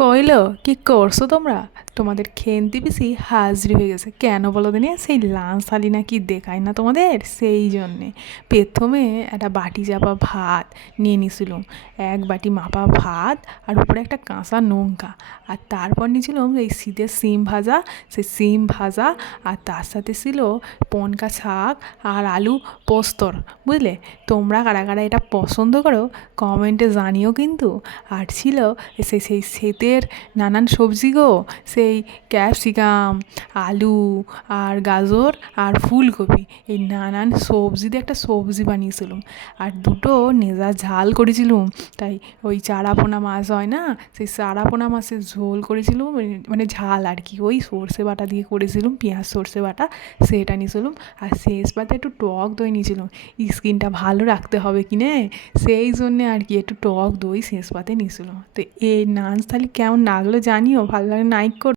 কইলো কি করছো তোমরা? তোমাদের খেন্তি পিসি হাজির হয়ে গেছে কেন বলো দিনি? সেই লাঞ্চ থালি নাকি দেখায় না তোমাদের, সেই জন্যে প্রথমে একটা বাটি চাপা ভাত নিয়ে নিয়েছিলাম, এক বাটি মাপা ভাত, আর উপরে একটা কাঁচা লঙ্কা, আর তারপর নিয়েছিলাম এই শীতের সিম ভাজা, সেই সিম ভাজা, আর তার সাথে ছিল পনকা শাক আর আলু পোস্তর। বুঝলে? তোমরা কারা কারা এটা পছন্দ করো কমেন্টে জানিও কিন্তু। আর ছিল সেই শীতের নানান সবজি গো, সেই ক্যাপসিকাম, আলু, আর গাজর, আর ফুলকপি, এই নানান সবজি দিয়ে একটা সবজি বানিয়েছিলাম। আর দুটো নেজা ঝাল করেছিলুম, তাই ওই চারাপোনা মাছ হয় না, সেই চারাপোনা মাছের ঝোল করেছিলুম, মানে ঝাল আর কি, ওই সর্ষে বাটা দিয়ে করেছিলুম, পেঁয়াজ সর্ষে বাটা, সেটা নিয়েছিলুম। আর শেষ পাতে একটু টক দই নিয়েছিলাম, স্কিনটা ভালো রাখতে হবে কি নে, সেই জন্যে আর কি একটু টক দই শেষ পাতে নিয়েছিলাম। তো এই নাচ তাহলে কেমন লাগলো জানিও, ভালো লাগে লাইক করো।